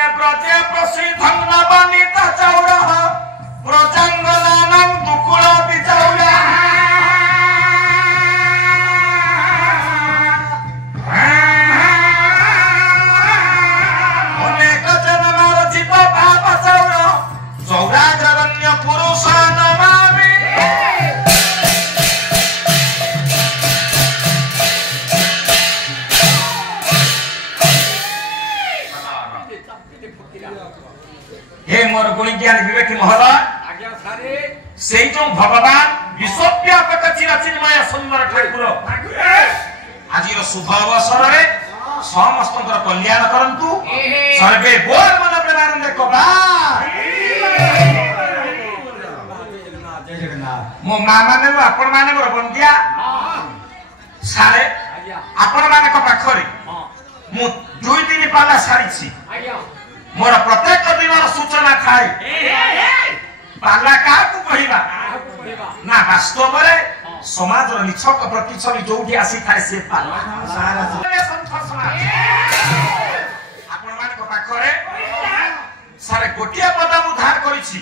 दिने प्रजे प्रसिद्धं नवनीत चौरः प्रजंगनानां दुकुल बिचौरा अनेक जन्म रचित भाव चौर चौराग्रगण्य पुरुष नमामि हे मोर गुणी ज्ञान विवेकी महोदय आज्ञा सारे से जो भगवान विश्वव्यापक चिरचिन्मय सुंदर ठाकुर आज शुभ अवसर में समस्त कल्याण करंतु सर्वे बोल मन प्रेमानंद कबा मो मां माने आपण माने मोर बंदिया सारे आपण माने को पाखरे मु दुई दिन पाला सारी छी मोर प्रत्येक दिन सूचना थाए पाला का कहवा ना वास्तव में समाज निछक प्रतिच्छवि जोठी आसी थाए से पाला आपण मान को पाखरे सारे गोटिया पद उद्धार करिछि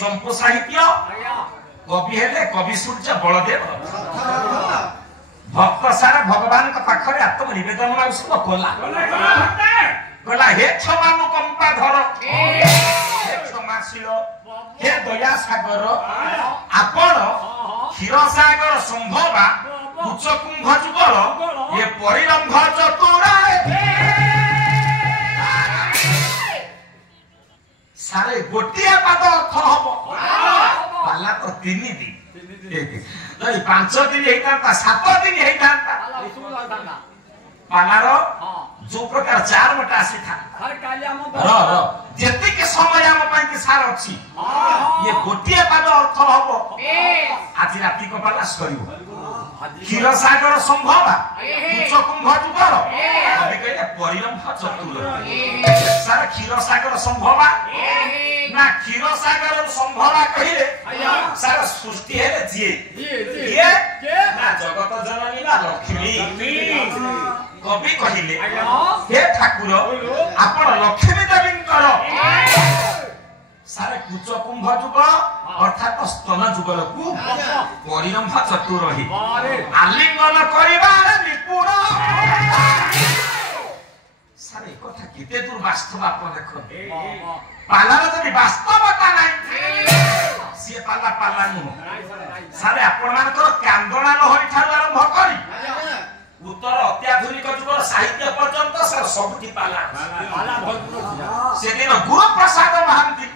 चंपू साहित्य कवि हेले कवि सूर्य बलदेव भक्त सारा भगवान का पाखरे आत्म निवेदन माउसो कोला गला हे क्षमानुकंपा धर हे क्षमाशील हे दया सागर आपण क्षीर सागर संभवा उच्च कुंभ जुगल ये परिरंभ चतुरा सारे गोटिया पाद अर्थ हबो पाला तो 3 दिन नहीं 5 दिन हेता 7 दिन हेता पालार जो प्रकार 4 मटा आसी था हर कालिया म जति के समय हम पई के सार अछि ये गोटिया पाद अर्थ हबो आज राति को पालास करिवो क्षीर सागर संभवा उच्च कुंभ जुगर अबे कहले परिरंभ चतुर सार क्षीर सागर संभवा ना क्षीर सागर संभवा कहिले सार सृष्टि हेले जिए ना जगत जननी ना लक्ष्मी कवि कहिले हे ठाकुर आपण लक्ष्मी देवी कर सारे कुच कुंभ जुग अर्थात स्तन जुगल को परिरंभ चतुर रही आलिंगन करिबार निपुण सारे कथा केते दूर वास्तव आप देखो पालार जदि वास्तवता नाही से पाला पाला नु सारे आपण मानकर कांदणा लहरी ठार आरंभ करी उत्तर अत्याधुनिक जुगर साहित्य पर्यंत सर सबटी पाला से दिन गुरु प्रसाद महांती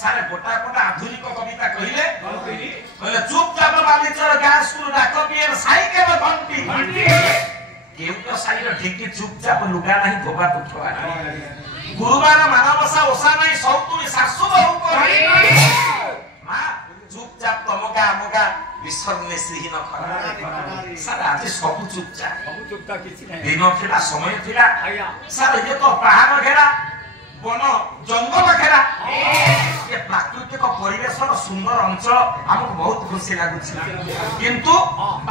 सारे गोटा गोटा आधुनिक कविता कहिले कहले चुपचाप बालीचर गाँ स्कूल डाक पिएर साइकेल घंटी केउट साइर ढिकी चुपचाप लुगा नाही धोबा तुठवा गुरुवार मानवसा ओसा नाही सौतुरी सासु बहु करी मा चुपचाप तमका अमका विसर्ने श्रीहीन खरा सारा आज सब चुपचाप किछि नै दिन थिला समय थिला सारा ये तो पहाड़ घेरा वन जंगल घेरा ये प्राकृतिक परिवेश सुंदर अंचल हमको बहुत खुशी लागुछि किंतु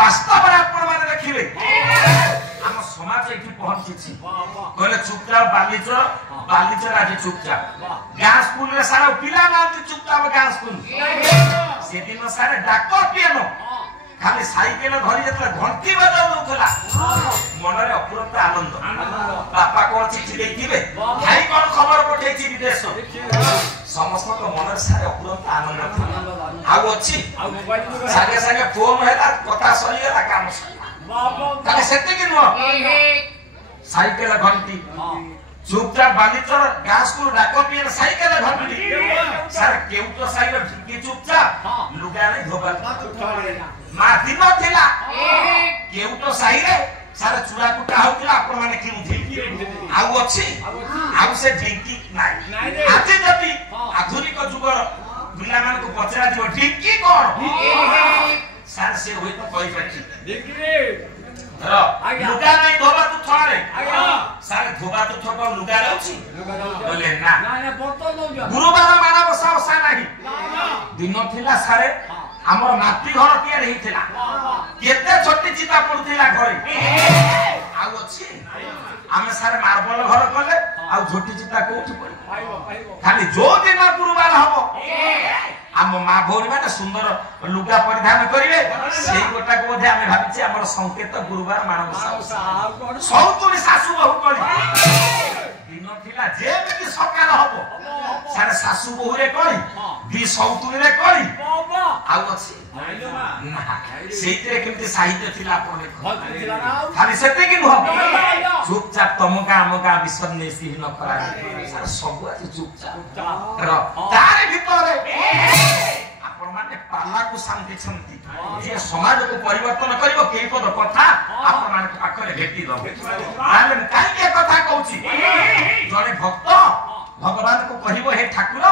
वास्तव में आपण माने देखिबे हम समाज एठी पहुंची कहले चुपचाप बालीचर आज चुपचाप गाँ स्कूल रे सारा पिला मानती चुपचाप गाँ स्कूल से दिन सारे डाक्टर पिएनो खाली साइकेल धरी जतले घंटी बजाउ दउथला मन रे अपूर्व आनंद बापा कोन चिट्ठी देथिबे भाई कोन खबर पठेछि विदेश समस्त को मन रे सारे अपूर्व आनंद आउ अछि सागे सागे फोन हेला कथा सरी गेला काम बाबा ताले सेते कि नो साइकेल घंटी चुपचाप बालीचर गाँ स्कूल डाक पिएर साइकेल घंटी सार केउट साइकेल ढिकी चुपचाप लुगा नै धोबा मा दिन थिला केउट साइरे सारे चुरा कुटा होतिला आपण माने किउथि आउ अछि आउ से ढिकी नाही आज जति आधुनिक जुगर बिला मान को पचरा दियो ढिकी कोन सार से होई तो कहि पाछि ढिकी लुगा नहीं धोबा तू थोड़े सारे धोबा तू थोड़ा लुगा रहउछि बोले ना गुरुवार मानव सावसा नाही दिन थिला सारे हमर माटी घर के रही थिला केते छोटी चिता पड़ुथिला घरे आउ अछि हमें सारे मार्बल घर कले ଆଉ ଝୋଟି ଚିତା କୋଉଠି ପଡିବ ପାଇବ ପାଇବ ଖାଲି ଯୋଉ ଦିନ ଗୁରୁବାର ହବ ଆମ ମା ଭଉଣୀ ମାନେ ସୁନ୍ଦର ଲୁଗା ପରିଧାନ କରିବେ ସେଇ ଗୋଟାକୁ ବୋଧେ ଆମେ ଭାବିଛେ ଆମର ସଂକେତ ଗୁରୁବାର ମାଣବସା ଆଉ କଣ ସଉତୁଣୀ ଶାଶୁ ବୋହୂ କଳି ଦିନ ଥିଲା ଯେମିତି ସକାଳ ହବ ସାରେ ଶାଶୁ ବୋହୂରେ କଳି ଦି ସଉତୁଣୀରେ କଳି ବାବା ଆଉ ଅଛି ଆଇଲୋ ମା ନା ସେଇଥିରେ କେମିତି ସାହିତ୍ୟ ଥିଲା ଆପଣ ଦେଖ ଭଲ ଥିଲା ନା ଆଉ ଖାଲି ସେତିକି ନୁହଁ ଚୁପଚାପ ତମ ଗାଁ ଆମ ଗାଁ ବିଷୟ ନେଇ ନ କରା ସାରେ ସବୁ ଆଜି ଚୁପଚାପ ତାରି ଭିତରେ ଆପଣ ମାନେ ପାଲାକୁ ସାନ୍ଦିଛନ୍ତି ଯେ ସମାଜକୁ ପରିବର୍ତ୍ତନ କରିବ କେଇ ପଦ କଥା ଆପଣ ମାନଙ୍କ ପାଖରେ ଭେଟି ଦବ ତାହେଲେ ମୁଁ କାହିଁକି ଏ କଥା କହୁଛି ଜଣେ ଭକ୍ତ ଭଗବାନଙ୍କୁ କହିବ ହେ ଠାକୁର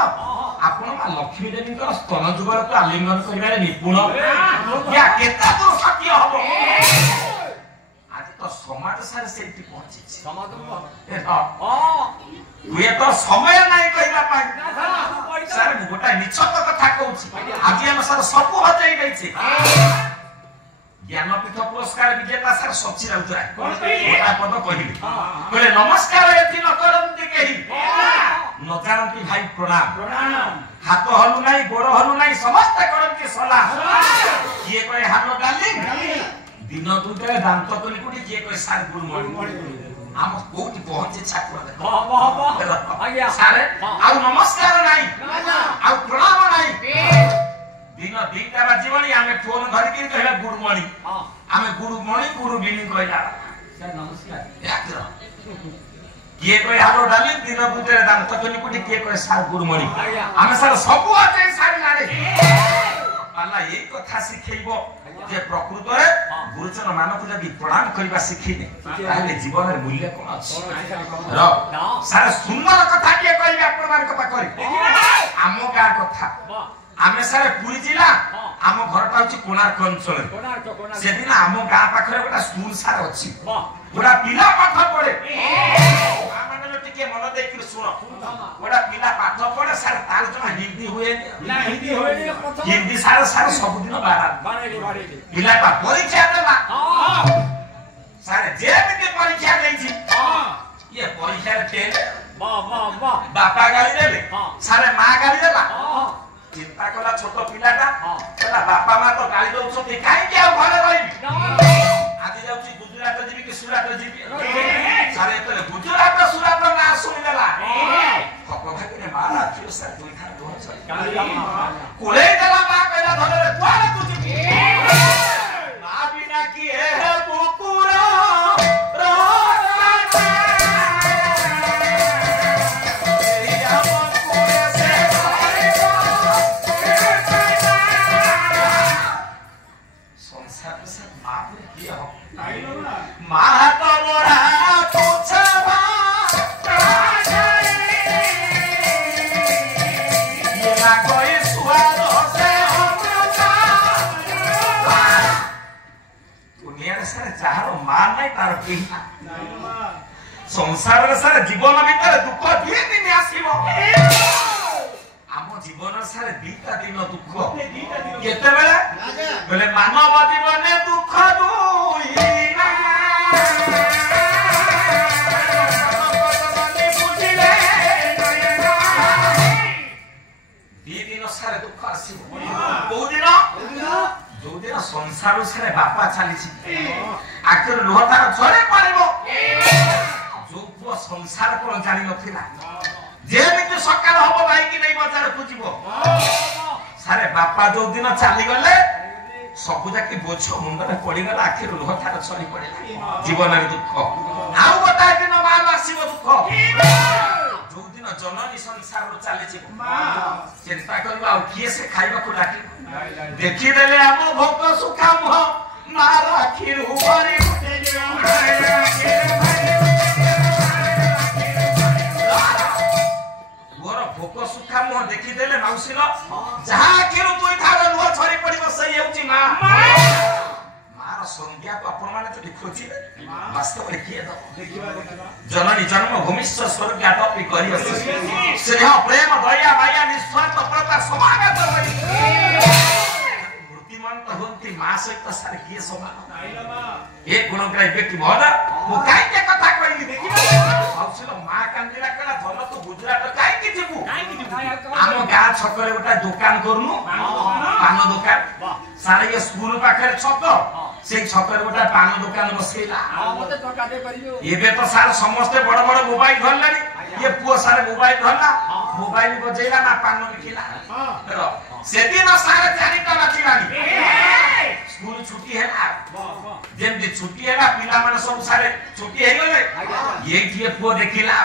ଆପଣ ମା ଲକ୍ଷ୍ମୀ ଦେବୀଙ୍କର ସ୍ତନ ଯୁଗଳକୁ ଆଲିଙ୍ଗନ କରିବାରେ ନିପୁଣ କେତେ ଦୂର ସତ୍ୟ ହବ ଆଜି ତ ସମାଜ ସାରେ ସେଇଠି ପହଞ୍ଚିଛି ହୁଏ ତ ସମୟ ନାହିଁ କହିବା ପାଇଁ ସାର୍ ମୁଁ ଗୋଟାଏ ନିଛକ କଥା କହୁଛି ଆଜି ଆମ ସାର୍ ସବୁ ହଜେଇ ଦେଇଛି ଜ୍ଞାନପୀଠ ପୁରସ୍କାର ବିଜେତା ସାର୍ ସଚି ରାଉତରାୟ ଗୋଟା ପଦ କହିଲେ କହିଲେ ନମସ୍କାର ଏଠି ନ କରନ୍ତି କେହି ନ ଜାଣନ୍ତି ଭାଇ ପ୍ରଣାମ ହାତ ହଲୁ ନାହିଁ ଗୋଡ ହଲୁ ନାହିଁ ସମସ୍ତେ କରନ୍ତି ସଲାମ କିଏ କହେ ହାଲ ଡାଲି ଦିନ ଦୁଇଟାରେ ଦାନ୍ତ କଲିକୁଟି କିଏ କହେ ସାର୍ ଗୁରୁମଣି ଆମ କୋଉଠି ପହଞ୍ଚେ ଠାକୁର ସାରେ ଆଉ ନମସ୍କାର ନାହିଁ ଆଉ ପ୍ରଣାମ ନାହିଁ ଦିନ ଦିଟା ବାଜିବଣି ଆମେ ଫୋନ ଧରିକି କହିବା ଗୁରୁମଣି ଆମେ ଗୁରୁମଣି ଗୁରୁ ବିନି କହିଲା ନମସ୍କାର କିଏ କହେ ହାଲ ଡାଲି ଦିନ ଦୁଇଟାରେ ଦାନ୍ତ କଲିକୁଟି କିଏ କହେ ସାର୍ ଗୁରୁମଣି ଆମେ ସାର୍ ସବୁ ଅଛି ସାରିଲାରେ ପାଲା ଏଇ କଥା ଶିଖେଇବ ଯେ ପ୍ରକୃତରେ ଗୁରୁଜନ ମାନଙ୍କୁ ଯଦି ପ୍ରଣାମ କରିବା ଶିଖିନେ ତାହେଲେ ଜୀବନରେ ମୂଲ୍ୟ କଣ ଅଛି ସାର୍ ସୁନ୍ଦର କଥା କିଏ କହିବେ ଆପଣ ମାନଙ୍କ ପାଖରେ ଆମ ଗାଁ କଥା ଆମେ ସାର୍ ପୁରୀ ଜିଲ୍ଲା ଆମ ଘରଟା ହଉଛି କୋଣାର୍କ ଅଞ୍ଚଳରେ ସେଦିନ ଆମ ଗାଁ ପାଖରେ ଗୋଟେ ସ୍କୁଲ ସାର୍ ଅଛି ଗୋଟା ପିଲା ପାଠ ପଢେ ଟିକେ ମନ ଦେଇକି ଶୁଣ ଗୋଟା ପିଲା ପାଠ ପଢେ ସାର୍ ତାର ଜମା ହିନ୍ଦୀ ହୁଏନି ହିନ୍ଦୀ ସାର୍ ସାର୍ ସବୁଦିନ ପିଲାଟା ପରୀକ୍ଷା ଦେଲା ସାର୍ ଯେମିତି ପରୀକ୍ଷା ଦେଇଛି ଇଏ ପରୀକ୍ଷାରେ ଫେଲ୍ ବାପା ଗାଳି ଦେଲେ ସାର୍ ମା ଗାଳି ଦେଲା ଚିନ୍ତା କଲା ଛୋଟ ପିଲାଟା କହିଲା ବାପା ମା ତ ଗାଳି ଦଉଛନ୍ତି କାହିଁକି ଆଉ ଘରେ ରହିବି ଆଜି ଯାଉଛି ଗୁଜୁରାଟ ଯିବି କି ସୁରାଟ ଯିବି ସାର୍ ଯେତେବେଳେ ଗୁଜୁରାଟ ସୁରାଟ ନାଁ ଶୁଣିଦେଲା ଭାଗିନେ ମା ରାଜ୍ୟ ସାର୍ ଦୁଇଥର କୋଳେଇ ଦେଲା ମା କହିଲା ଧନରେ କୁଆଡେ ତୁ ଯିବି ମା ବିନା କିଏ ବୁକୁର संसार सारे जीवन भीतर दुख दिए दिन आसीबो आम जीवन सारे दीटा दिन दुख केते बेले बोले मानव जीवन दुख दुईना दी दिन सारे दुख आसीबो को दिन जो दिन संसार सारे बापा चली आखिर लुहतार झरे पड़ो जो पुओ संसार कौन जानी नथिला जेमिति सकाळ हबो बाइकी नै बजार को जीवो सारे बापा जो दिन चली गले सबु जाके बोझ मुंडरे पड़ी गला आखिर लुहतार झरे पड़िला जीवन रे दुख आउ गोटा दिन माल आसीबो दुख जो दिन जननी संसार रो चली जीवो चिंता करबा आ किए से खाइबा को डाकी देखि देले हम भोक सुखा मुह मारा खीर हुआरी मोर भोक सुखा मुह देखि देले माउसिल जहा खीर तुई थार लुह छरी पड़िबो सही हेउची मा मार संज्ञा को अपन माने तो खोजिबे वास्तव रे किए दो जननी जन्म भूमिश्च स्वर्ग आटपी करी स्नेह प्रेम दया माया निस्वार्थ प्रता समागत होई मूर्तिमंत होंती मां सहित सारे किए समान एक गुणग्राही व्यक्ति महोदय मु काई के कथा कहली देखिबे माउसिल मां का କାନ୍ଦିଲା କହିଲା ଧନ ତୁ ଗୁଜରାଟ କାହିଁକି ଯିବୁ ଆମ ଗାଁ ଛକରେ ଗୋଟେ ଦୋକାନ କରୁନୁ ପାନ ଦୋକାନ ସାରେ ଏ ସ୍କୁଲ ପାଖରେ ଛକ ସେଇ ଛକରେ ଗୋଟେ ପାନ ଦୋକାନ ବସେଇଲା ଏବେ ତ ସାର୍ ସମସ୍ତେ ବଡ ବଡ ମୋବାଇଲ ଧରିଲାଣି ये पुओ सारे मोबाइल धरला मोबाइल बजेला ना पान बिकिला सेदिन सारे चारिटा रातिलानी स्कूल छुट्टी हैला जेमती छुट्टी हैला पिला माने सब सारे छुट्टी हे गले ये किए पुओ देखिला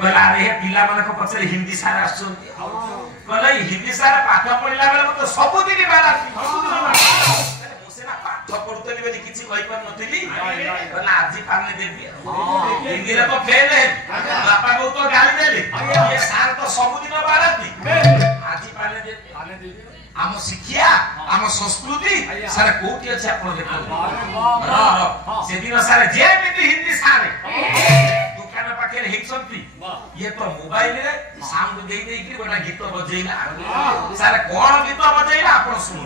कहला रे पिला माने को पछरे हिंदी सारे आछोंती कहला हिंदी सारे पाठ पढिला बेले मते सब दिन बाराती मोसेना पाठ पढुतली बेली किछि कहि पर नथिली कहला आजि पाने देबी हिंदी रे तो फेल है बापा को तो गाली देले ये सार तो सब दिन बाराती आजि पाने देबी आम शिक्षा आम संस्कृति सारे कोठी अछि आपण देखो से दिन सारे जेमिति हिंदी सारे दुकान पाखे हिचंती ये तो मोबाइल रे साउंड देई देई कि गोटा गीत बजेइला सारे कोन गीत बजेइला आपण सुनो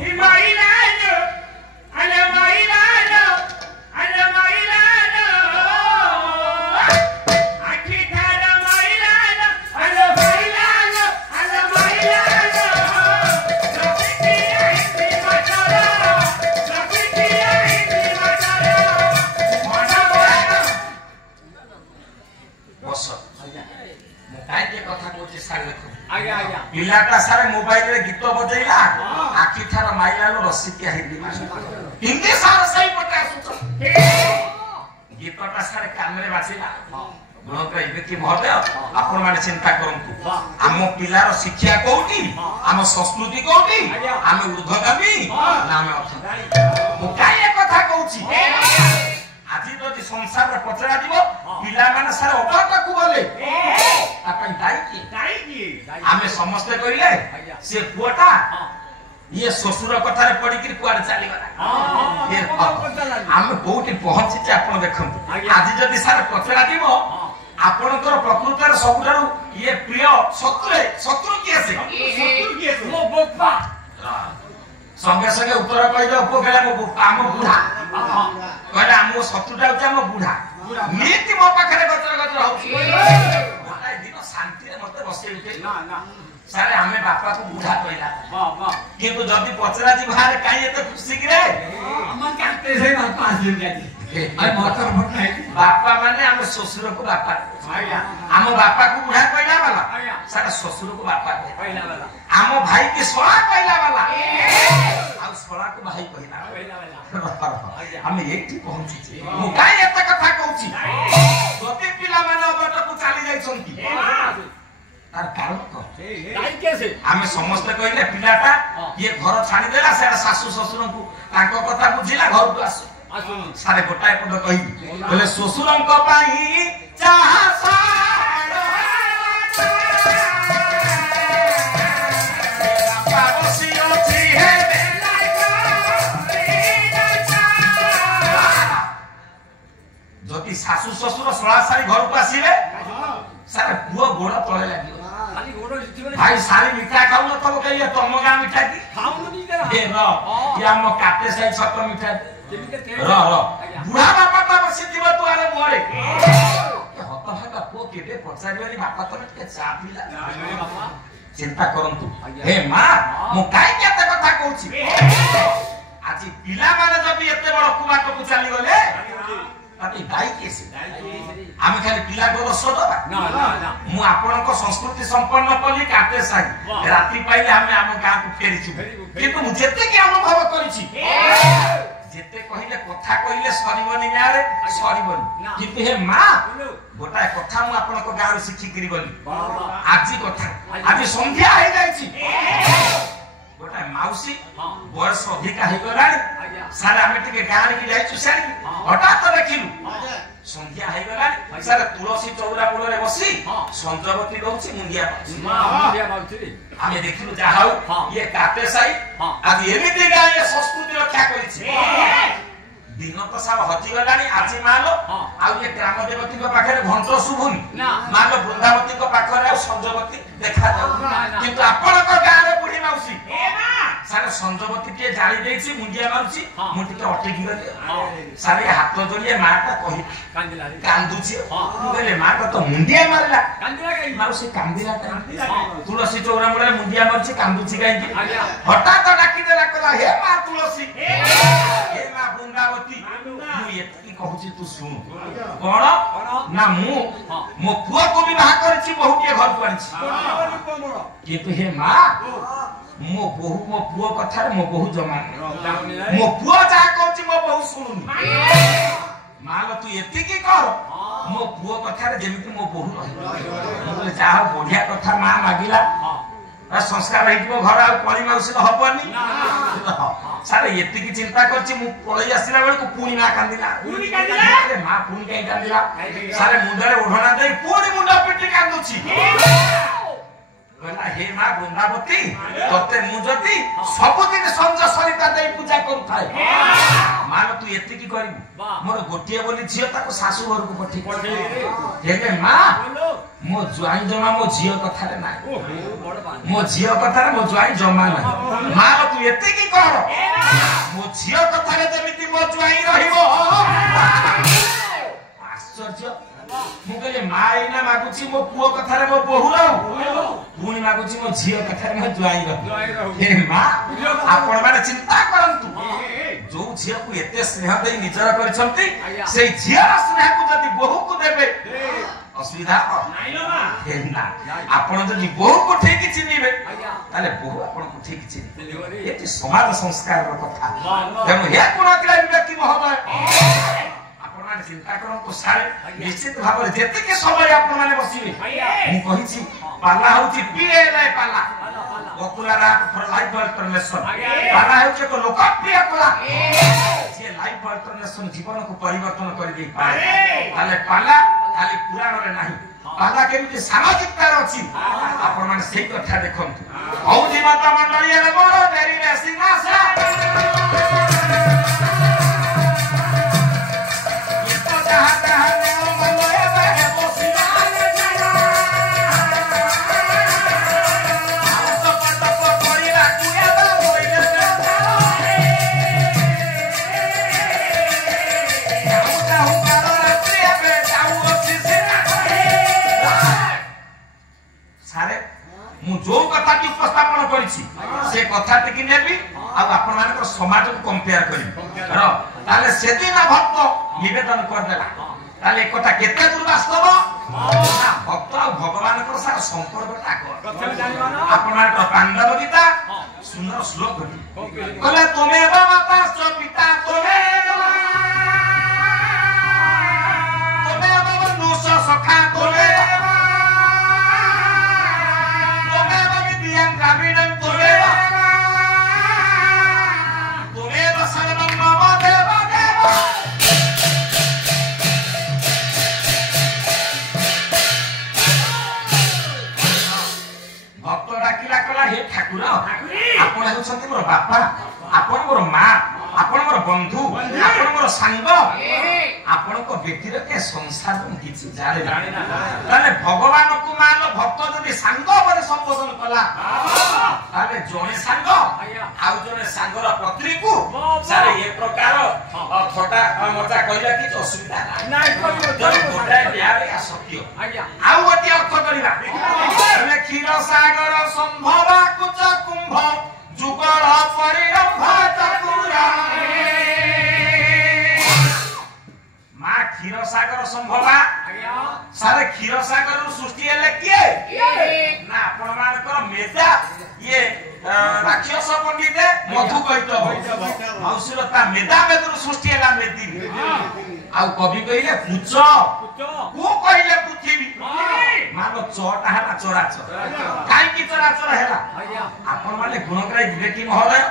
अले माइला आखी थारा माइला अले माइला पिलाटा सारे मोबाइल रे गीत बजेइला आखी थारा माइला लो रसिकिया हिंदी सारे सही पटा सुच गीतटा सारे कान रे बासिला ग्रहक व्यक्ति महोदय आपण माने चिंता करंतु आम पिलार शिक्षा कोठी आम संस्कृति कोठी आम ऊर्ध्वगामी ना आम अर्थगामी मु काई कथा कहूची আজি যদি সংসারে পচরা দিব পিলা মানে সারে অবাটা কু বলে আপন দাই কি আমি সমস্ত কইলে সে পুয়াটা ये ससुर कथारे पड़ी कि कुआरे चली गला हम कोठी पहुंची जे आपण देखंतु आज जदी सारे पचरा दिबो आपणकर प्रकृतर सबुठारु ये प्रिय शत्रु किए से मो बोपा संगे संगे उत्तर कहि दे उपखेला मो आम बुढ़ा कहले आम शत्रुटा होचे आम बुढ़ा नीति मो पाखरे गचर गचर होची गोटाय दिन शांति रे मते बसै उठे ना सारे हमें बापा को बुढ़ा कहला किंतु जदी पचरा जी बाहर काई एते खुशी रे हमन काटे से बापा आसी जाती आई मोटर फटा बापा माने हम ससुर को बापा हम बापा को बुढ़ा कहला वाला सारा ससुर को बापा कहला वाला हम भाई के सोला कहला वाला आ सोला को भाई कहला वाला हम एक ठीक पहुंची छी मु काई एते कथा कहूची जदी पिला माने अबट को चली जाई छंती तार कारण को काई कैसे हमें समस्त कहले पिलाटा ये घर छाड़ी देला सेरा सासू ससुर को ताको कथा बुझिला घर को आसु सारे गोटाए पद कहि बोले ससुरन को पाई चाहा सारो बापा बसी अछि हे जति सासू ससुर सळा सारी घर को आसीले सारे पुओ गोड़ तळे लागि भाई सारी मिठा खाऊ न तब कहिए तुम गा मिठा की खाऊ नहीं दे हे र या म काटे सही छत मिठा र बुढ़ा बापा त बसी दिबो तू आरे मोरे हत हत को केते पचारिवाली बापा त के चा पिला बापा चिंता करंतु हे मां मु काई केते कथा कहूची आजी पिला माने जब एते बड़ कुबाट को चली गले अति दाई केसे आमे खाली पिला को दोष दबा ना मु आपन को संस्कृति संपन्न पली काटे साई रात्रि पाइले हमें हम गां को फेरी छु किंतु मु जेते के अनुभव करिछि जेते कहिले कथा कहिले सरीबनी गारे सरीबनी किंतु हे मां गोटा कथा मु आपन को गां रो शिक्षी करी बोली आजी कथा आज संध्या हे जाईछि गोटा माउसी बयस अधिका हे गलानी सारे हमें टिके गां की जाईछु सारी हठात देखिलु संध्या हे गलानी सारे तुलसी चौरा मूल रे बसी संजवती रहउछि मुंडिया बाउछि हमें देखिलु जा हाउ ये काटे साई आज एमिति गां ये संस्कृति रक्षा करिछि दिन तो सब हजी गलानी आज मालो आ ये ग्राम देवती को पाखरे घंट शुभुनी मालो वृंदावती को पाखरे आ संजवती देखा जाउ किंतु आपन को गां रे बुढ़ी माउसी सारे संजवती टे जाली देछि मुंडिया मारुछि मु टिके अटकी गले सारे हाथ जोड़िए माटा कहि कांदुछि मु कहले माटा तो मुंडिया मारला मारुछि कांदिला तुलसी चौरा मुळे मुंडिया मारुछि कांदुछि काई हठात डाकी देला कहला हे मा तुलसी हे मा वृंदावती मु एतकी कहूछि तू सुन कोन ना मु मो पुआ को विवाह करछि बहुटिए घर करछि किंतु हे मा मो बहु मो पुआ कथा मो बहु जमा मो पुआ जा कहछि मो बहु सुनुनी माल तू एति की कर मो पुआ कथा रे जेमिति मो बहु रहि बोले जा बढ़िया कथा मा मागिला संस्कार रहिबो घर आ पळी माउसी हबनी सारे एति की चिंता करछि मु पळई आसिला बेल को पुणी ना कांदिला अरे मा पुणी काई कांदिला सारे मुंडरे ओढना देई पुणी मुंडा पिटी कांदुछि कहला हे मा वृंदावती तते मु जति सब दिन संज सरिता देई पूजा करू थाए मान तू एति की करिबु मोर गोटिए बोली झियो ताको सासु घर को पठी हेगे मा मो जुआई जमा मो झियो कथा रे ना मो झियो कथा रे मो जुआई जमा ना मा तू एति की कर मो झियो कथा रे जेमिति मो जुआई रहिबो आश्चर्य मु कहले माई ना मागुची मो पुओ कथा रे मो बहु रहू पुणी मागुची मो झियो कथा रे मो जुआई रहू हे मा आपण माने चिंता करंतु जो झियो को एते स्नेह देई निजर करछंती सेई झियो स्नेह को जदी बहु को देबे असुविधा नाही लो मा हे ना आपण जदी बहु को ठीक चिनिबे ताले बहु आपण को ठीक चिनिबे एति समाज संस्कार रो कथा तेनु हे कोन अकला व्यक्ति महोदय चिंता करन तो सारे निश्चित भाव जेते के समय आपण माने बसिबे मु कहिछि पाला होछि पीए नै पाला गोकुला रात फॉर लाइफ अल्टरनेशन पाला होछि को लोकप्रिय कला जे लाइफ अल्टरनेशन जीवन को परिवर्तन कर दे पाए ताले पाला खाली पुराण रे नाही पाला केमिति सामाजिकता अछि आपण माने सेही कथा देखंतु औधी माता मंडली रे बड़ देरी रे सिंहासन जो कथा की उपस्थापन करिछि से कथा टिकी नेबी आ आपण मानकर समाज को कंपेयर करी ताले सेदिना भक्त निवेदन कर देला ताले कथा केते दूर वास्तव ना भक्त आ भगवान को सारा संपर्क ताको आपण मानकर पांडव गीता सुंदर श्लोक कहले तमे माता पिता तमे बंधु सखा तमे ग्रामीणं तुमेव सर्वं मम देव देव भक्त डाकिला कला हे ठाकुर आपण हेउछन्ति मोर बापा आपण मोर मां आपण मोर बंधु आपण मोर संग आपण को व्यक्तिर के संसार किछि जाने ताले भगवान को मान भक्त जदि संग पर संबोधन कला ताले जने संग आउ जने संगर पत्नी को सारे ए प्रकार थोटा मजा कइला कि असुविधा नाही जने गोटा बियारे असत्य आउ गोटी अर्थ करिला ताले क्षीर सागर संभव कुच कुंभ जुगल परिरंभ चतुरा मां क्षीर सागर संभवा सारे क्षीर सागर सृष्टि हेले किए ना आपण मानकर मेधा ये राक्षस पंडित मधु कहित मौसुरता मेधा मेदुर सृष्टि हेला मेदी आ कवि कहिले पुच को कहिले पृथ्वी मानो चोटा हला चोराचर काई की चोराचर हेला आपण माने गुणग्राही विवेकी महोदय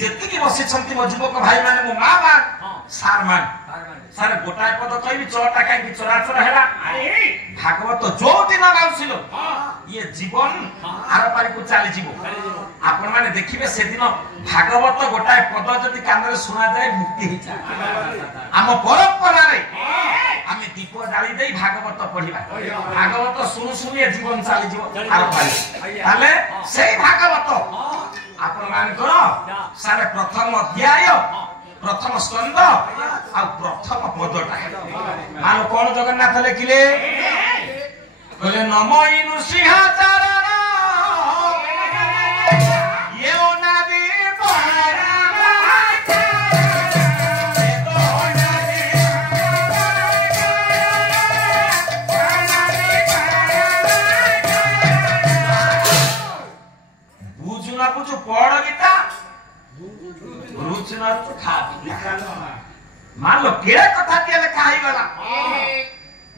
जेति की बसी छंती म युवक भाई माने मो मां बा सार मान सारे गोटाय पद कहबी चोटा काई की चोराचर हेला भागवत जो दिन गाउसिलो ये जीवन आर पारी को चली जीवो आपण माने देखिबे से दिन भागवत गोटाय पद जदि कानरे सुना जाय मुक्ति हि जा हम परंपरा रे आमे दीप डाली देई भागवत पढिबा भागवत सुनु सुनु ये जीवन चली जीवो आर पारी ताले सेही भागवत आपण मानकर सारे प्रथम अध्याय प्रथम स्कंद आ प्रथम पदटा मान कोन जगन्नाथ लिखिले बोले नमो नृसिंहाचारण ये नदी बुझुना बुझु पढ़ गीता रुचना तो खा मान लो केड़ा कथा के लेखा ही गला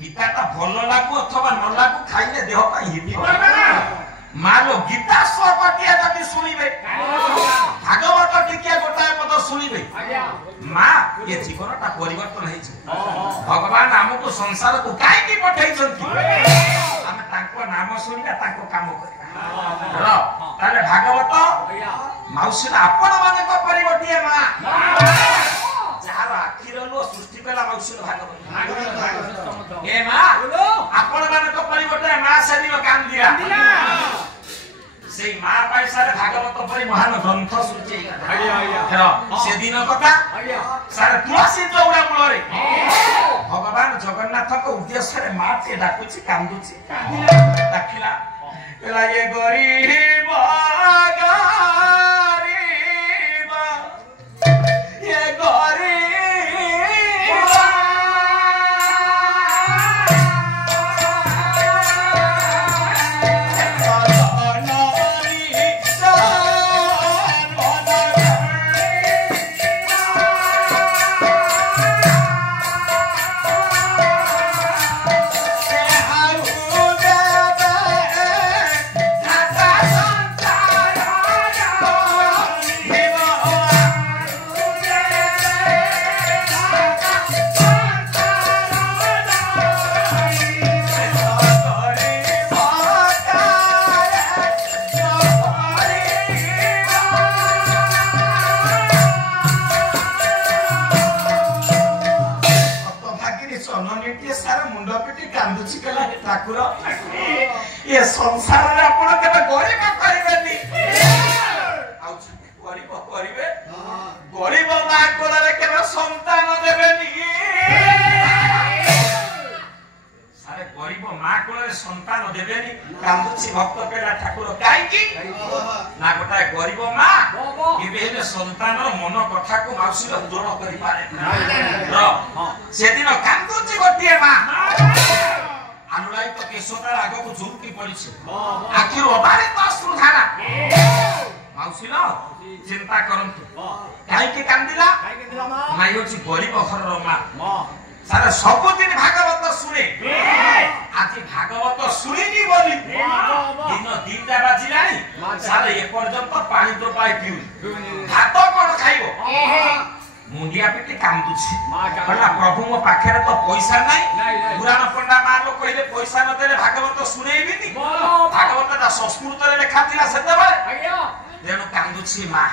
गीता ता भलो लागू अथवा न लागू खाइले देह पा हिबी मान लो गीता स्वपटिया जदी सुनिबे भागवत टिकिया गोटाय पद सुनिबे मां ये जीवनटा परिवर्तन है भगवान हमको संसार को काहे की पठाई छथि हम तांको नाम सुनिबा तांको काम करिबा र ताले भागवत माउसिला आपण माने को परिवर्तिया मां जहार आखिर लो सृष्टि पेला माउसिला भागवत ए मां आपण माने को परिवर्तिया मां सेदिनो काम दिया सेई मां पैसा रे भागवत परि महान ग्रंथ सृष्टि हेर सेदिन कथा सारे तुलसी चौड़ा मूल रे भगवान जगन्नाथ को उद्देश्य रे मां के डाकुची कांदुची डाकिला एला ये गरीब ये गरीब ये संसार रे आपण केबे गरीब करिबेनी आउ गरीब करिबे गरीब मा कोलारे केबे संतान देबेनी सारे गरीब मा कोलारे संतान देबेनी कांदुची भक्त केला ठाकुर काई की ना गोटा गरीब मा केबे हे संतान मन कथा को माउसी पूर्ण करि पारे र सेदिन कांदुची गोटिए मा अनुलाई तो केशोतार आगो को झुमकी पड़ी छे आखिर ओबारे तो अश्रुधारा माउसिलो चिंता करंतु काई के कांदिला माई होची गरीब घर रो मां सारे सब दिन भागवत सुने आज भागवत सुनिनी बोली दिन 2टा बाजिलानी सारे ए पर्यंत पानी तो पाई पिउ भात कोन खाइबो मुंडिया पेटी कांदुची कहला प्रभु मो पाखरे तो पैसा नाही पुराण पंडा मार लो कहले पैसा न देले भागवत सुनेइबिनी भागवत दा संस्कृत रे लेखा थिला सेते बळे जेनो कांदुची मा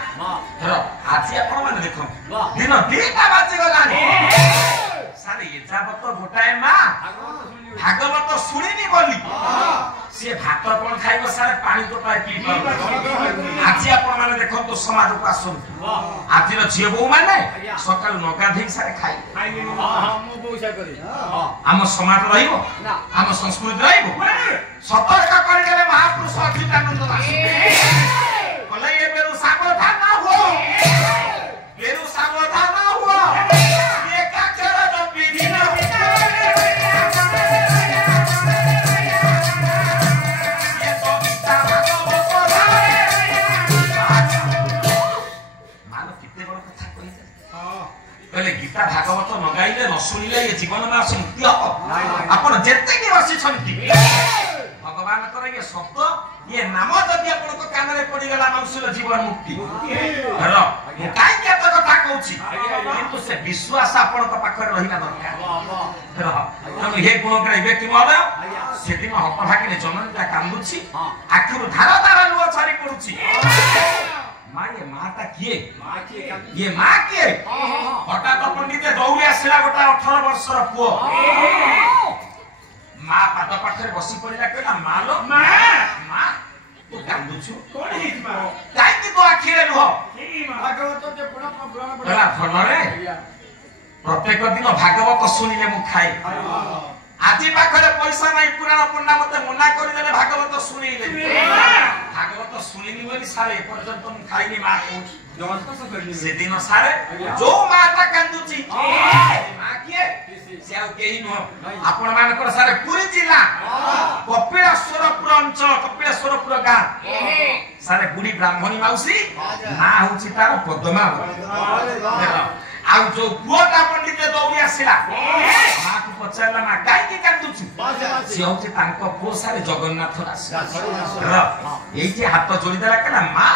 हेरो आज आपण माने देखो दिन 2टा बाजी गलानी सारे ये जाबत गोटाए मा भागवत सुनिनी बोली से भात कोन खाइबो सारे पानी तो पाई पी आज आपण माने देखो तो समाज को आसुन आज रो जे बो माने सकाल नगा धिक सारे खाइ हम पैसा करी हम समाज रहिबो हम संस्कृति रहिबो सतर्क करि गेले महापुरुष अच्युतानंद दास बोले ये बेरु सावधान ना हो बेरु सावधान ना हो ये का चरा तो विधि ना ये तो गीता भागवत मानो कितने बड़ कथा कहि कहले गीता भागवत न गाइले न सुनिले ये जीवन में मुक्ति हो आपण जेते की बसी छंती भगवान कर ये शब्द ये नाम जदि आपण को कान रे पड़ी गला मनुष्य जीवन मुक्ति र मु काई के तो कथा कहूची किंतु से विश्वास आपण को पाखर रहिला दरकार र हम हे गुण करे व्यक्ति मोर सेदिन हप भागिने जननता कांदुची आखिर धारा धारा लुआ छारी पडुची मां ये माता किए ये मां किए हठात पंडित दौड़ी आसला गोटा 18 वर्षर पुओ मां पाद पाखरे बसी पड़िला कहला मालो मां तू कांदुछु कोन हित मां काई तो आखिरे लुह भागवत के पुनः पुराण गला फलरे प्रत्येक दिन भागवत सुनिले मु खाए आज पाखरे पैसा नहीं पुराण पन्ना मते मना कर देले भागवत सुनिले भागवत सुनिनी बोली सारे पर्यंत मु खाइनी मा कहूची से दिन सारे जो माता कांदुची मा किए से आ केही न आपण मानकर सारे पुरी जिल्ला कपिलेश्वरपुर अंचल कपिलेश्वरपुर गां सारे बुढ़ी ब्राह्मणी माउसी ना होची तार पद्मा आउ जो पुआटा पंडित दौड़ी आसिला मां को पचारला ना काई के कांदुची से होची तांको पुओ सारे जगन्नाथ दास एठी हाथ जोड़ी देला केना मां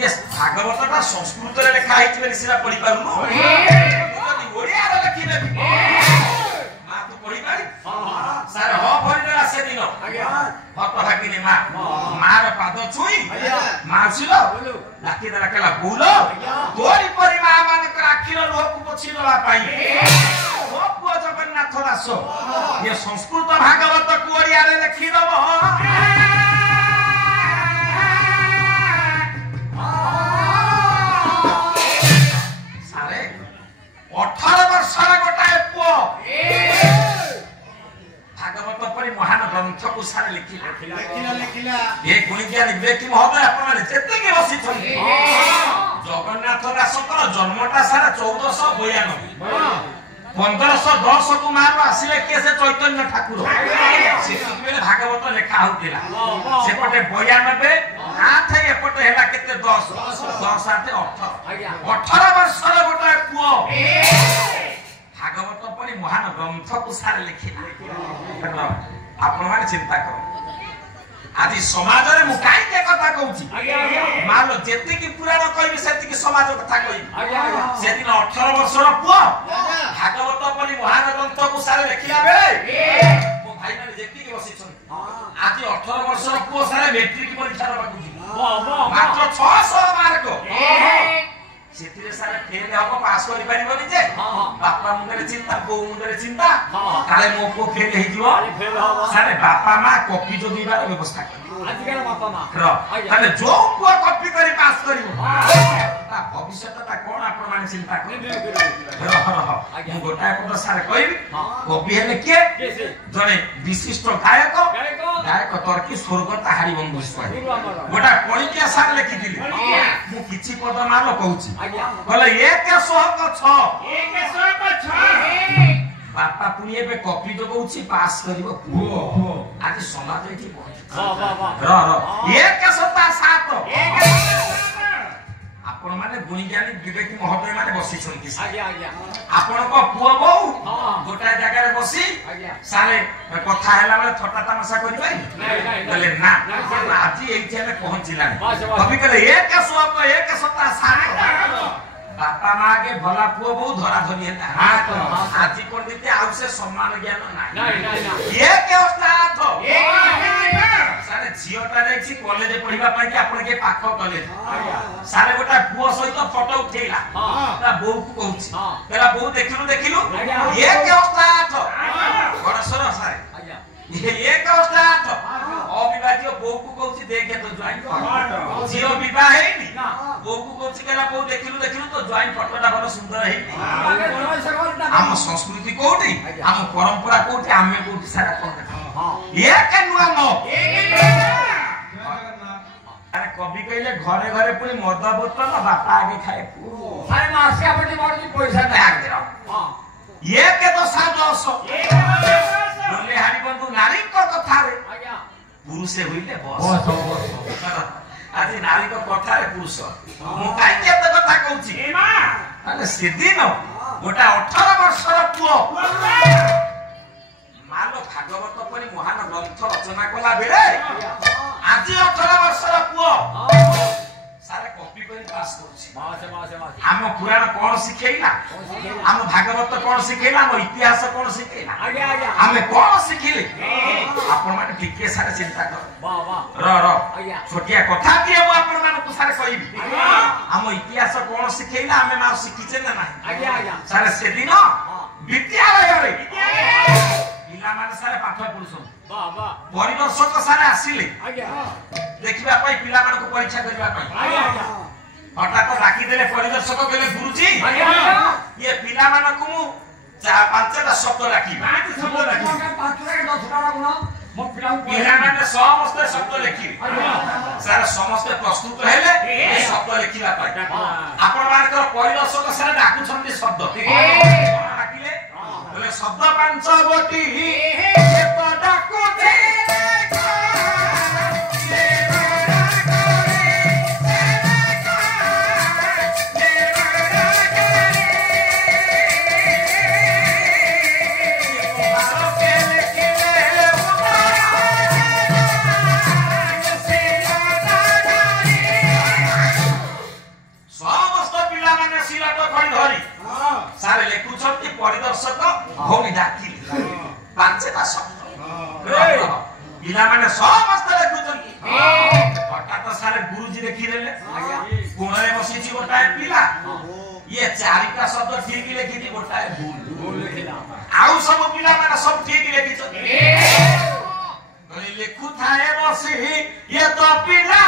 ये भागवतटा संस्कृत रे लिखा है कि सिरा पढ़ी पारुनो यदि ओडिया रे लिखि दे मां तो पढ़ी पारी सारे हो पढ़ी देला से दिन भक्त भागिनी मां मार पाद छुई माछिलो लाकी देला केला बुलो तोरी परि मां मान कर आखिर लोह को पछी दला पाई ओ पुओ जगन्नाथ दास ये संस्कृत भागवत को ओडिया रे लिखि दबो सारे 18 वर्षर गोटाए पुओ भागवत परि महान ग्रंथ को सारे लिखिला ये गुणज्ञानी व्यक्ति महोदय आपण माने जेते के बसी छथि जगन्नाथ दासकर जन्मटा सारा 1492 1510 को मार आसिले के से चैतन्य ठाकुर से बेले भागवत लिखा होतिला सेपटे 92 आठ एपटे हैला केते 10 10 आते 18 वर्षर गोटा पुओ भागवत परि महान ग्रंथ को सारे लिखिला आपण माने चिंता करो आज समाज रे मु काई के कथा कहूची मालो जेते की पुराण कहबी सेति की समाज कथा कहबी से दिन 18 वर्षर पुओ भागवत परि महान ग्रंथ को सारे लिखिला बेले मो भाई माने जेति की बसी छन आज 18 वर्षर पुओ सारे मैट्रिक परीक्षा रबाकुची मात्र 600 मार्क सेतिरे सारे फेल हबो पास करि परिबोनी जे बापा मुंडरे चिंता बो मुंडरे चिंता काले मो को फेल हे जिवो सारे बापा मा कॉपी जो दिबार व्यवस्था कर आजिकाल बापा मा ताले जो को कॉपी करी पास करिवो ता भविष्यता कोन आपण माने चिंता कर मु गोटाय पद सारे कहबी कॉपी हेले के जणे विशिष्ट गायक तर्की स्वर्गता हारी बंधु स्वाई गोटा पणिकिया सार लिखि दिले मु किछि पद मानो कहूची बोले 106 बापा पुनी एबे कॉपी दबौची पास करिवो पुओ आज समाज एठी पहुंची र 107 आपण माने गुणज्ञानी विवेकी महोदय माने बसी छथि आपण को पुओ बहु गोटा जगह रे बसी सारे कथा हैला बेले थट्टा तमाशा करि पाई बोले ना आज एठी हमें पहुंचिला कभी कहले 107 बापा मां के भला पुओ बहु धरा धरी हेता आज पंडित आउ से सम्मान ज्ञान नाही ये के उस्ताद सारे झियोटा जाई कॉलेज पढिबा पई कि आपण के पाखो कॉलेज सारे गोटा पुओ सहित फोटो उठेला ता बहु को कहूची तेरा बहु देखिलु ये के उस्ताद बड़सर सारे ये के उस्ताद अविवाहित बहु को कहूची देखे तो ज्वाइन झियो विवाह हेनी बहु को कहूची केला बहु देखिलु तो ज्वाइन फोटोटा बड़ सुंदर हे हम संस्कृति कोठी हम परंपरा कोठी हमें कोठी सारा कोन ये के नुआ न अरे कभी कहले घरे घरे पुनी मद बोतल बापा आगे खाए अरे मासिया पटी बड़ी पैसा नहीं हां ये के तो 700 बोले हरि बंधु नारी को कथा रे पुरुष होइले बस आज नारी को कथा रे पुरुष मु काई के तो कथा कहूची ए मां अरे सिद्धि न गोटा 18 वर्षर पुओ मालो भागवत परि महान ग्रंथ रचना कला बेले आज 18 वर्षर पुओ सारे कॉपी करी पास करछि हम पुराण कोन सिखेइला हम भागवत कोन सिखेइला हम इतिहास कोन सिखेइला हमें कोन सिखिले आपण माने टिके सारे चिंता कर र छोटिया कथा दिए मु आपण माने को सारे कहिबी हम इतिहास कोन सिखेइला हमें मार सिखिचे ना नाही सारे से दिन विद्यालय रे ପିଲା ମାନେ ସାରେ ପାଠ ପଢୁଛନ୍ତି वाह वाह ପରିଦର୍ଶକ ସାରେ ଆସିଲେ आज्ञा ଦେଖିବା ପାଇଁ ପିଲାମାନଙ୍କୁ ପରୀକ୍ଷା କରିବା ପାଇଁ आज्ञा ହଠାତ୍ ଡାକିଦେଲେ ପରିଦର୍ଶକ କହିଲେ ଗୁରୁଜୀ आज्ञा ଇଏ ପିଲାମାନଙ୍କୁ ମୁଁ 5ଟା ଶବ୍ଦ ଡାକିବି ପିଲାମାନେ ସମସ୍ତେ ଶବ୍ଦ ଲେଖିବେ ସାର୍ ସମସ୍ତେ ପ୍ରସ୍ତୁତ ହେଲେ ଏ ଶବ୍ଦ ଲେଖିବା ପାଇଁ ଆପଣମାନଙ୍କର ପରିଦର୍ଶକ ସାର୍ ଡାକୁଛନ୍ତି ଶବ୍ଦ ଡାକିଲେ କହିଲେ ଶବ୍ଦ 5 ଗୋଟି ଡାକୁଛି ପରିଦର୍ଶକ ଭଉଣୀ ଡାକିଲେ 5ଟା ଶବ୍ଦ ପିଲାମାନେ ସମସ୍ତେ ଲେଖୁଛନ୍ତି ହଠାତ୍ ସାର୍ ଗୁରୁଜୀ ଦେଖିଦେଲେ କୋଣରେ ବସିଛି ଗୋଟାଏ ପିଲା ଇଏ 4ଟା ଶବ୍ଦ ଠିକ ଲେଖିଛି ଗୋଟାଏ ଭୁଲ ଆଉ ସବୁ ପିଲାମାନେ ସବୁ ଠିକ ଲେଖିଛନ୍ତି ଲେଖୁଥାଏ ବସି ଇଏ ତ ପିଲା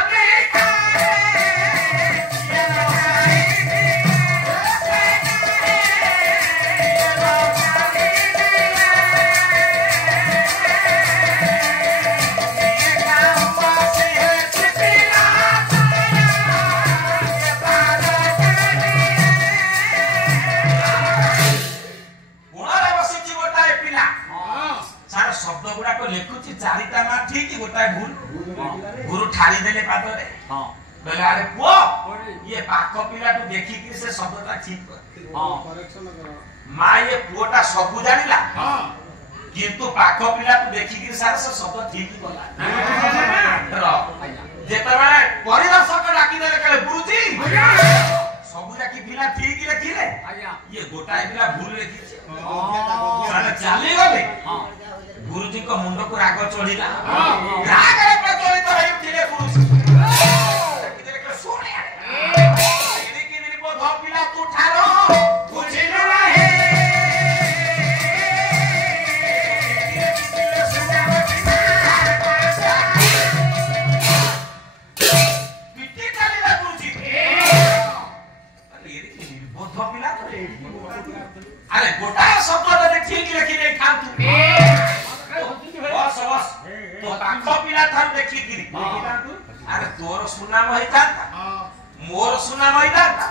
ଲେଖୁଛି 4ଟା ମା ଠିକ ଗୋଟାଏ ଭୁଲ ଗୁରୁ ଠାଳି ଦେଲେ ପାଦରେ କହିଲେ ଆରେ ପୁଅ ଇଏ ପାଖ ପିଲାଠୁ ଦେଖିକି ସେ ଶବ୍ଦଟା ଠିକ ମା ଇଏ ପୁଅଟା ସବୁ ଜାଣିଲା କିନ୍ତୁ ପାଖ ପିଲାଠୁ ଦେଖିକି ସାର୍ ସେ ଶବ୍ଦ ଠିକ କଲା ଯେତେବେଳେ ପରିଦର୍ଶକ ଡାକିଦେଲେ କହିଲେ ଗୁରୁଜୀ ସବୁ ଯାକି ପିଲା ଠିକ ଲେଖିଲେ ଇଏ ଗୋଟାଏ ପିଲା ଭୁଲ ଲେଖିଛି ଚାଲିଗଲେ ଗୁରୁଜୀଙ୍କ ମୁଣ୍ଡକୁ ରାଗ ଚଢିଲା ରାଗରେ ପ୍ରଚଳିତ ହେଇ ଉଠିଲେ ଗୁରୁଜୀ ଶୁଣେ ଏଣିକି ନିର୍ବୋଧ ପିଲା ତୁ ଠାର ବୁଝିଲୁ ନାହିଁ ପିଟି ଚାଲିଲା ଗୁରୁଜୀ ନିର୍ବୋଧ ପିଲା ଆରେ ଗୋଟାଏ ଶବ୍ଦ ଯଦି ଠିକ ଲେଖି ଦେଇ ଖାଆନ୍ତୁ तो पाख पिला थार देखिकिरी अरे तोर सुनाम होइताता मोर सुनाम होइताता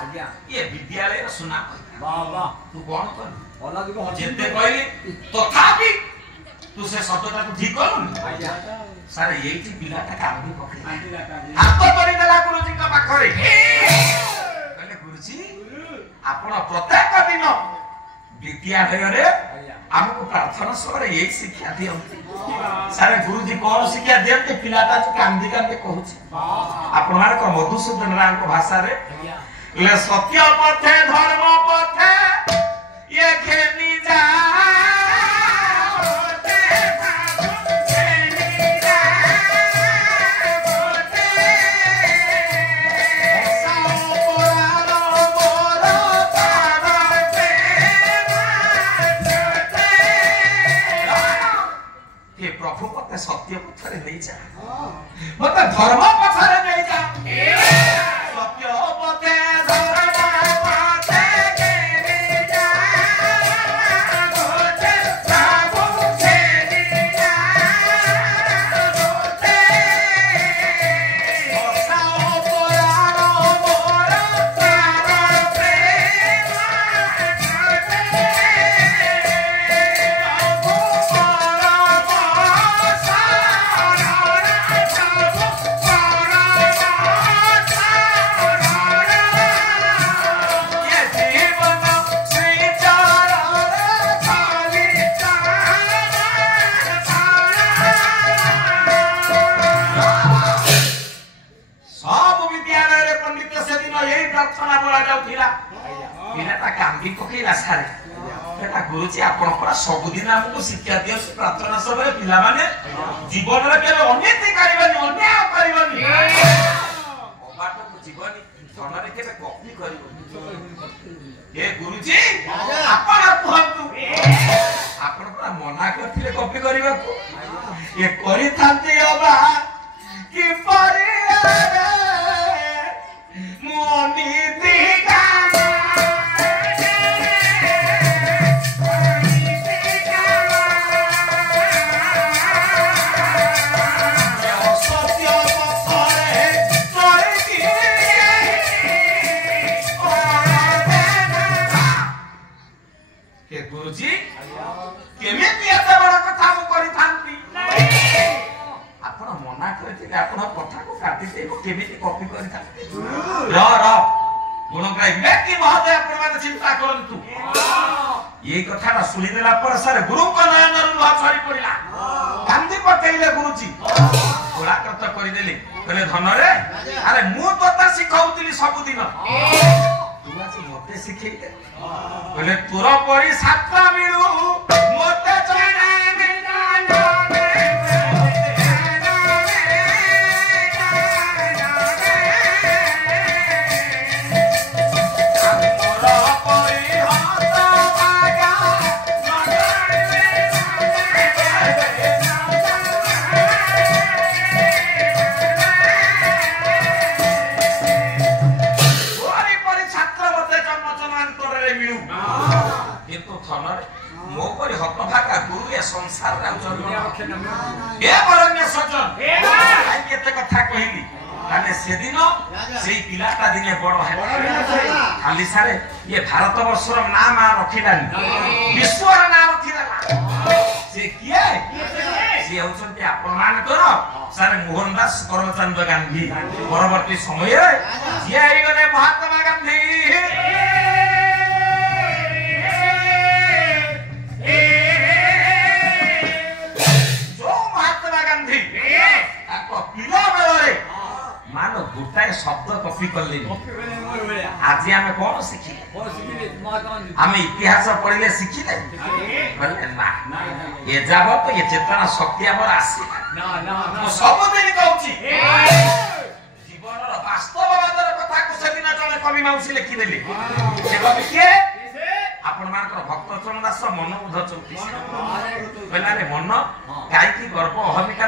ये विद्यालय रो सुनाम वाह वाह तू कोन कर अलग जेते कहली तथापि तू से शब्दटा तू ठीक करू सारे एइटी पिलाटा काबी पकड़ी हाथ करि देला गुरुजी का पाखरे कहले गुरुजी आपण प्रत्येक दिन विद्यालय रे हमको प्रार्थना सर यही शिक्षा दियंती सारे गुरुजी कौन शिक्षा दियंती पिलाटा कांदी कांदी कहूची आपण मार को मधुसूदन राम को भाषा रे ले सत्य पथे धर्म पथे ये खेनी जा सत्य पथरे नहीं जा मते धर्म पथरे नहीं जा सत्य पथे धर्म पथे के नहीं जा होते प्रभु से नहीं जा होते ओसाओ पुरानो मोर प्राण प्रेम गुरुजी आपण पर सबुदिन हमको शिक्षा दियो प्रार्थना सभा पिला माने जीवन रे केबे अनिति करिवनी अन्याय करिवनी बात को जीवन धन रे केबे कॉपी करिवनी ए गुरुजी आपण कहंतु आपण पर मना करथि ଆସିଥିଲେ କପି କରିବାକୁ ଏ କରିଥାନ୍ତି ଅବା କି ପରିଆରେ ମୋ ନୀତି गुरुजी केमिति एते बड़ कथा मु करिथांती आपण मना करथिले आपण कथा को काटी दे केमिति कॉपी करिथांती र गुणग्राही व्यक्ति महोदय आपण माने चिंता करंतु ये कथा ना सुनि देला पर सर गुरु को नयन लुहा छरी पड़िला कांदी पकेइले गुरुजी थोड़ा करत करि देले कहले धन रे अरे मु तोता सिखाउतिली सब दिन तू आज मते सिखै दे बोले तोर परी छात्र मिलू मते जाने संसार ए बरण्य सज्जन आई केते कथा कहिली ताने से दिन सेई पिलाटा दिने बड़ है खाली सारे ये भारत वर्षर नाम आ रखिलानी विश्वर नाम रखिला से किए से होचंती आपण मान कर सारे मोहनदास करमचंद गांधी परवर्ती समय जे आई गले महात्मा गांधी मान गोटाए शब्द कॉपी करले आज आमे कोन सिखिले आमे इतिहास पढ़िले सिखिले कहले ना ये जाबो तो ये चेतना शक्ति हमर आसी ना सब दिन कहूची जीवन रो वास्तववादर कथा को सेदिन जने कवि माउसी लिखि देले से कवि के आपण मानकर भक्त चरण दास मनोबुध 34 कहला रे मन काई की गर्व अहमिका